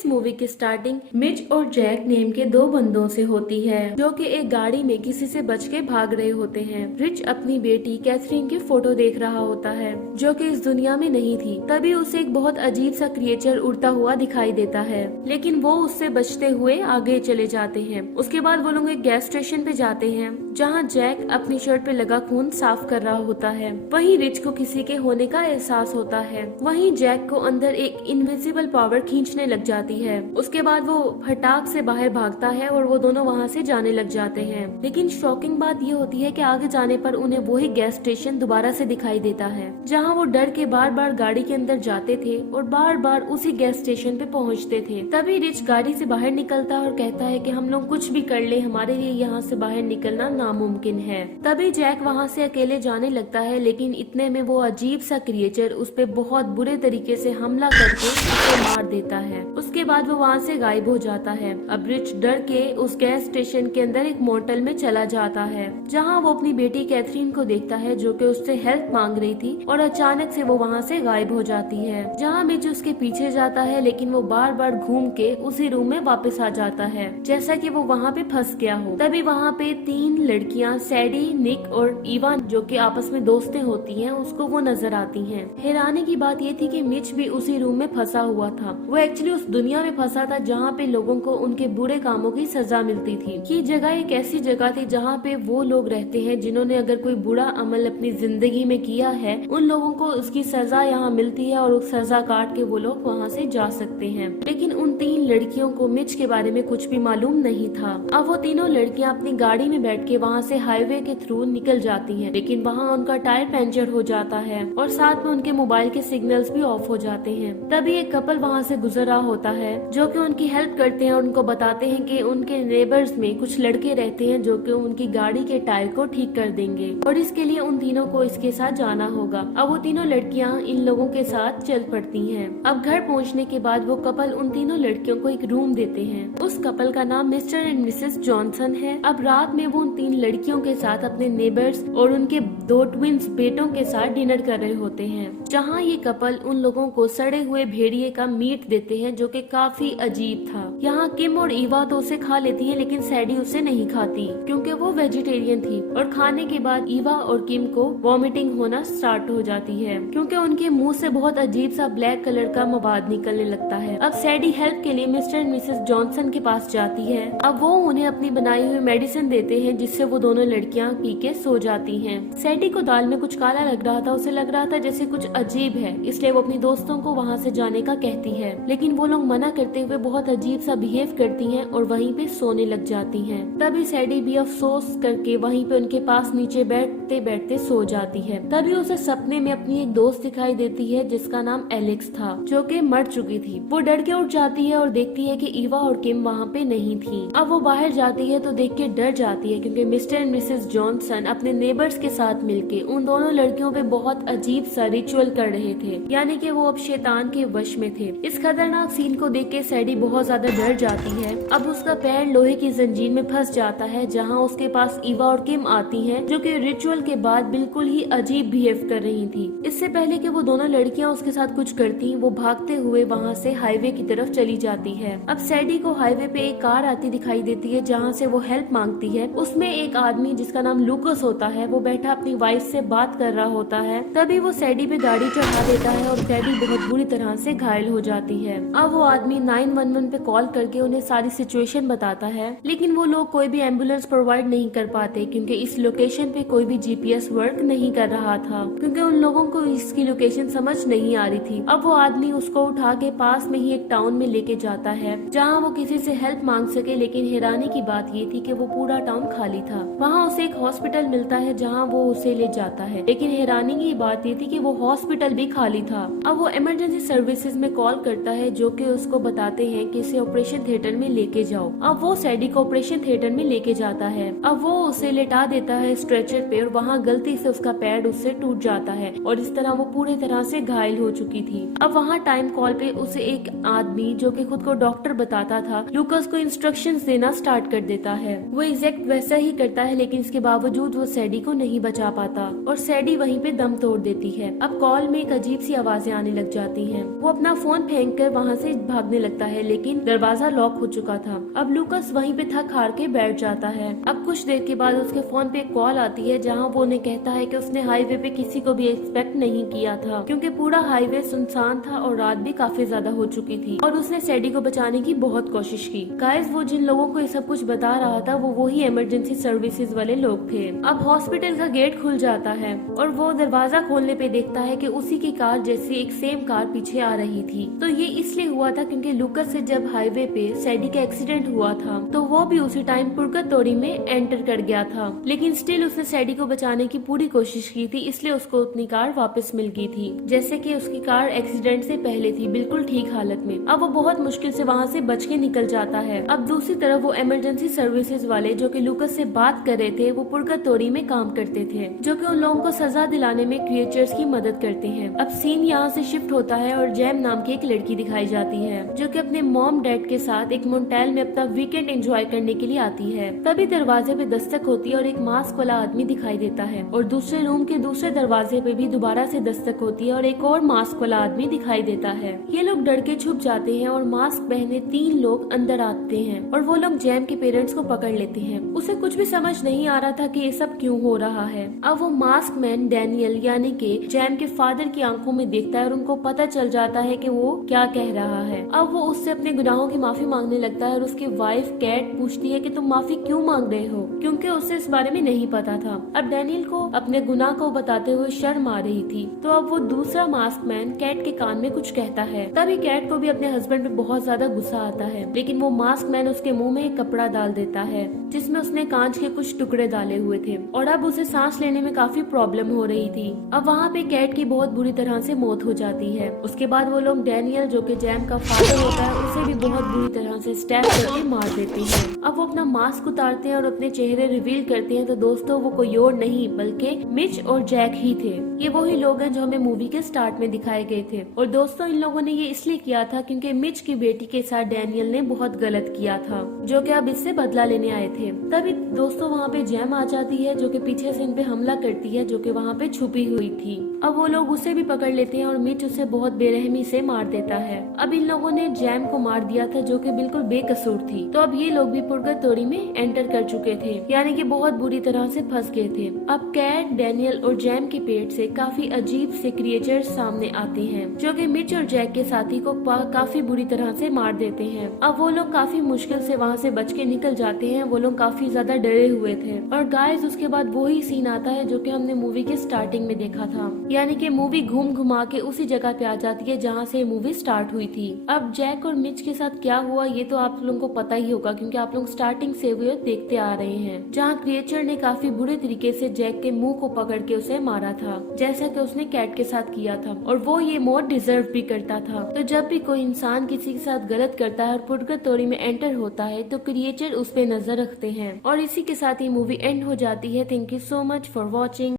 इस मूवी की starting Mitch और जैक नेम के दो बंदों से होती है जो कि एक गाड़ी में किसी से बच के भाग रहे होते हैं। रिच अपनी बेटी कैथरीन की फोटो देख रहा होता है जो कि इस दुनिया में नहीं थी। तभी उसे एक बहुत अजीब सा क्रिएचर उड़ता हुआ दिखाई देता है, लेकिन वो उससे बचते हुए आगे चले जाते हैं। उसके बाद वो लोग एक गैस स्टेशन पे जाते हैं जहाँ जैक अपनी शर्ट पे लगा खून साफ कर रहा होता है। वहीं रिच को किसी के होने का एहसास होता है। वहीं जैक को अंदर एक इनविजिबल पावर खींचने लग जाती है। उसके बाद वो फटाक से बाहर भागता है और वो दोनों वहाँ से जाने लग जाते हैं। लेकिन शॉकिंग बात ये होती है कि आगे जाने पर उन्हें वही गैस स्टेशन दोबारा से दिखाई देता है जहाँ वो डर के बार बार गाड़ी के अंदर जाते थे और बार बार उसी गैस स्टेशन पे पहुँचते थे। तभी रिच गाड़ी से बाहर निकलता है और कहता है कि हम लोग कुछ भी कर ले, हमारे लिए यहाँ से बाहर निकलना नामुमकिन है। तभी जैक वहाँ से अकेले जाने लगता है, लेकिन इतने में वो अजीब सा क्रिएचर उस पे बहुत बुरे तरीके से हमला करके उसे मार देता है। उसके बाद वो वहाँ से गायब हो जाता है। अब रिच डर के उस गैस स्टेशन के अंदर एक मोटल में चला जाता है जहाँ वो अपनी बेटी कैथरीन को देखता है जो कि उससे हेल्प मांग रही थी और अचानक से वो वहाँ से गायब हो जाती है। जहाँ मिच उसके पीछे जाता है, लेकिन वो बार बार घूम के उसी रूम में वापस आ जाता है जैसा कि वो वहाँ पे फंस गया हो। तभी वहाँ पे तीन लड़कियाँ सैडी, निक और ईवा जो कि आपस में दोस्तें होती हैं उसको वो नजर आती हैं। हैरानी की बात ये थी कि मिच भी उसी रूम में फंसा हुआ था। वो एक्चुअली उस दुनिया में फंसा था जहाँ पे लोगों को उनके बुरे कामों की सजा मिलती थी। ये जगह एक ऐसी जगह थी जहाँ पे वो लोग रहते हैं जिन्होंने अगर कोई बुरा अमल अपनी जिंदगी में किया है, उन लोगों को उसकी सजा यहाँ मिलती है और उस सजा काट के वो लोग वहाँ से जा सकते हैं। लेकिन उन तीन लड़कियों को मिच के बारे में कुछ भी मालूम नहीं था। अब वो तीनों लड़कियाँ अपनी गाड़ी में बैठ के वहाँ से हाईवे के थ्रू निकल जाती हैं, लेकिन वहाँ उनका टायर पंचर हो जाता है और साथ में उनके मोबाइल के सिग्नल्स भी ऑफ हो जाते हैं। तभी एक कपल वहाँ से गुजर रहा होता है जो कि उनकी हेल्प करते हैं और उनको बताते हैं कि उनके नेबर्स में कुछ लड़के रहते हैं जो कि उनकी गाड़ी के टायर को ठीक कर देंगे और इसके लिए उन तीनों को इसके साथ जाना होगा। अब वो तीनों लड़कियाँ इन लोगों के साथ चल पड़ती हैं। अब घर पहुँचने के बाद वो कपल उन तीनों लड़कियों को एक रूम देते हैं। उस कपल का नाम मिस्टर एंड मिसेस जॉनसन है। अब रात में वो उन तीन लड़कियों के साथ अपने नेबर्स और उनके दो ट्विंस बेटों के साथ डिनर कर रहे होते हैं, जहाँ ये कपल उन लोगों को सड़े हुए भेड़िए का मीट देते हैं जो कि काफी अजीब था। यहाँ किम और ईवा तो उसे खा लेती है, लेकिन सैडी उसे नहीं खाती क्योंकि वो वेजिटेरियन थी। और खाने के बाद ईवा और किम को वॉमिटिंग होना स्टार्ट हो जाती है क्योंकि उनके मुंह से बहुत अजीब सा ब्लैक कलर का मवाद निकलने लगता है। अब सैडी हेल्प के लिए मिस्टर एंड मिसेस जॉनसन के पास जाती है। अब वो उन्हें अपनी बनाई हुई मेडिसिन देते हैं जिससे वो दोनों लड़कियाँ पी के सो जाती हैं। सैडी को दाल में कुछ काला लग रहा था, उसे लग रहा था जैसे कुछ अजीब है, इसलिए वो अपनी दोस्तों को वहाँ से जाने का कहती है, लेकिन वो लोग मना करते हुए बहुत अजीब सा बिहेव करती हैं और वहीं पे सोने लग जाती हैं। तभी सैडी भी अफसोस करके वहीं पे उनके पास नीचे बैठते बैठते सो जाती है। तभी उसे सपने में अपनी एक दोस्त दिखाई देती है जिसका नाम एलेक्स था जो कि मर चुकी थी। वो डर के उठ जाती है और देखती है कि ईवा और किम वहाँ पे नहीं थी। अब वो बाहर जाती है तो देख के डर जाती है क्योंकि मिस्टर एंड मिसेस जॉनसन अपने नेबर्स के साथ मिलके उन दोनों लड़कियों पे बहुत अजीब सा रिचुअल कर रहे थे, यानी कि वो अब शैतान के वश में थे। इस खतरनाक सीन को देख के सैडी बहुत ज्यादा डर जाती है। अब उसका पैर लोहे की जंजीर में फंस जाता है जहाँ उसके पास ईवा और किम आती हैं जो कि रिचुअल के बाद बिल्कुल ही अजीब बिहेव कर रही थी। इससे पहले कि वो दोनों लड़कियां उसके साथ कुछ करती, वो भागते हुए वहाँ से हाईवे की तरफ चली जाती है। अब सैडी को हाईवे पे एक कार आती दिखाई देती है जहाँ से वो हेल्प मांगती है। उसमें एक आदमी जिसका नाम लूकस होता है वो बैठा अपनी वाइफ से बात कर रहा होता है। तभी वो सैडी पे गाड़ी चढ़ा देता है और सैडी बहुत बुरी तरह से घायल हो जाती है। अब वो आदमी 911 पे कॉल करके उन्हें सारी सिचुएशन बताता है, लेकिन वो लोग कोई भी एम्बुलेंस प्रोवाइड नहीं कर पाते क्योंकि इस लोकेशन पे कोई भी जीपीएस वर्क नहीं कर रहा था क्योंकि उन लोगों को इसकी लोकेशन समझ नहीं आ रही थी। अब वो आदमी उसको उठा के पास में ही एक टाउन में लेके जाता है जहाँ वो किसी से हेल्प मांग सके, लेकिन हैरानी की बात ये थी कि वो पूरा टाउन खाली था। वहाँ उसे एक हॉस्पिटल मिलता है जहाँ वो उसे ले जाता है, लेकिन हैरानी की बात ये थी कि वो हॉस्पिटल भी खाली था। अब वो इमरजेंसी सर्विसेज में कॉल करता है जो कि उसको बताते हैं कि इसे ऑपरेशन थिएटर में लेके जाओ। अब वो सैडी को ऑपरेशन थिएटर में लेके जाता है। अब वो उसे लेटा देता है स्ट्रेचर पे और वहाँ गलती से उसका पैर उससे टूट जाता है और इस तरह वो पूरी तरह से घायल हो चुकी थी। अब वहाँ टाइम कॉल पे उसे एक आदमी जो कि खुद को डॉक्टर बताता था लूकस को इंस्ट्रक्शंस देना स्टार्ट कर देता है। वो एग्जैक्ट वैसा ही ही करता है, लेकिन इसके बावजूद वो सैडी को नहीं बचा पाता और सैडी वहीं पे दम तोड़ देती है। अब कॉल में एक अजीब सी आवाजें आने लग जाती हैं। वो अपना फोन फेंक कर वहाँ से भागने लगता है, लेकिन दरवाजा लॉक हो चुका था। अब लूकस वहीं पे थक हार के बैठ जाता है। अब कुछ देर के बाद उसके फोन पे एक कॉल आती है, जहाँ वो उन्हें कहता है कि उसने हाईवे पे किसी को भी एक्सपेक्ट नहीं किया था, क्योंकि पूरा हाईवे सुनसान था और रात भी काफी ज्यादा हो चुकी थी और उसने सैडी को बचाने की बहुत कोशिश की। गाइस, वो जिन लोगों को ये सब कुछ बता रहा था वो वही इमरजेंसी सर्विसेज वाले लोग थे। अब हॉस्पिटल का गेट खुल जाता है और वो दरवाजा खोलने पे देखता है कि उसी की कार जैसी एक सेम कार पीछे आ रही थी। तो ये इसलिए हुआ था क्योंकि लूकस से जब हाईवे पे सैडी का एक्सीडेंट हुआ था तो वो भी उसी टाइम पुर्गाटोरी में एंटर कर गया था, लेकिन स्टिल उसने सैडी को बचाने की पूरी कोशिश की थी, इसलिए उसको अपनी कार वापस मिल गई थी, जैसे कि उसकी कार एक्सीडेंट से पहले थी, बिल्कुल ठीक हालत में। अब वो बहुत मुश्किल से वहाँ से बच के निकल जाता है। अब दूसरी तरफ वो इमरजेंसी सर्विसेज वाले जो कि लूकस से बात कर रहे थे, वो पुर्गाटोरी में काम करते थे, जो कि उन लोगों को सजा दिलाने में क्रिएचर्स की मदद करते हैं। अब सीन यहाँ से शिफ्ट होता है और जैम नाम की एक लड़की दिखाई जाती है, जो कि अपने मॉम डैड के साथ एक मोटेल में अपना वीकेंड एंजॉय करने के लिए आती है। तभी दरवाजे पे दस्तक होती है और एक मास्क वाला आदमी दिखाई देता है और दूसरे रूम के दूसरे दरवाजे पे भी दोबारा से दस्तक होती है और एक और मास्क वाला आदमी दिखाई देता है। ये लोग डर के छुप जाते हैं और मास्क पहने 3 लोग अंदर आते हैं और वो लोग जैम के पेरेंट्स को पकड़ लेते हैं। उसे कुछ भी समझ नहीं आ रहा था कि ये सब क्यों हो रहा है। अब वो मास्क मैन डैनियल यानी कि जैम के फादर की आंखों में देखता है और उनको पता चल जाता है कि वो क्या कह रहा है। अब वो उससे अपने गुनाहों की माफी मांगने लगता है और उसकी वाइफ कैट पूछती है कि तुम माफी क्यों मांग रहे हो, क्योंकि उसे इस बारे में नहीं पता था। अब डैनियल को अपने गुनाह को बताते हुए शर्म आ रही थी, तो अब वो दूसरा मास्क मैन कैट के कान में कुछ कहता है। तभी कैट को भी अपने हस्बैंड पे बहुत ज्यादा गुस्सा आता है, लेकिन वो मास्क मैन उसके मुंह में एक कपड़ा डाल देता है जिसमें उसने कांच के कुछ टुकड़े डाले हुए थे और अब उसे सांस लेने में काफी प्रॉब्लम हो रही थी। अब वहाँ पे कैट की बहुत बुरी तरह से मौत हो जाती है। उसके बाद वो लोग डैनियल जो कि जैम का फादर होता है उसे भी बहुत बुरी तरह से स्टैब करके मार देते हैं। अब वो अपना मास्क उतारते हैं और अपने चेहरे रिवील करते हैं, तो दोस्तों वो कोई और नहीं बल्कि मिच और जैक ही थे। ये वही लोग हैं जो हमें मूवी के स्टार्ट में दिखाए गए थे और दोस्तों इन लोगों ने ये इसलिए किया था क्योंकि मिच की बेटी के साथ डैनियल ने बहुत गलत किया था, जो कि अब इससे बदला लेने आए थे। तभी दोस्तों वहाँ पे जैम आ जाती है जो कि पीछे से इन पे हमला करती है, जो कि वहाँ पे छुपी हुई थी। अब वो लोग उसे भी पकड़ लेते हैं और मिच उसे बहुत बेरहमी से मार देता है। अब इन लोगों ने जैम को मार दिया था जो कि बिल्कुल बेकसूर थी। तो अब ये लोग भी पुर्गाटोरी में एंटर कर चुके थे, यानी कि बहुत बुरी तरह से फंस गए थे। अब कैट, डैनियल और जैम के पेट से काफी अजीब से क्रिएचर्स सामने आते हैं, जो कि मिच और जैक के साथी को काफी बुरी तरह से मार देते हैं। अब वो लोग काफी मुश्किल से वहाँ से बच के निकल जाते हैं। वो लोग काफी ज्यादा डरे हुए थे और गाइस उसके बाद वही सीन आता है जो कि हमने मूवी के स्टार्टिंग में देखा था, यानी कि मूवी घूम घुमा के उसी जगह पे आ जाती है जहाँ से मूवी स्टार्ट हुई थी। अब जैक और मिच के साथ क्या हुआ ये तो आप लोगों को पता ही होगा, क्योंकि आप लोग स्टार्टिंग से हुए देखते आ रहे हैं, जहाँ क्रिएचर ने काफी बुरे तरीके से जैक के मुंह को पकड़ के उसे मारा था, जैसा कि उसने कैट के साथ किया था, और वो ये मौत डिजर्व भी करता था। तो जब भी कोई इंसान किसी के साथ गलत करता है और पुर्गाटोरी में एंटर होता है तो क्रिएचर उस पे नजर रखते हैं। और इसी के साथ ये मूवी एंड हो जाती है। Thank you so much for watching.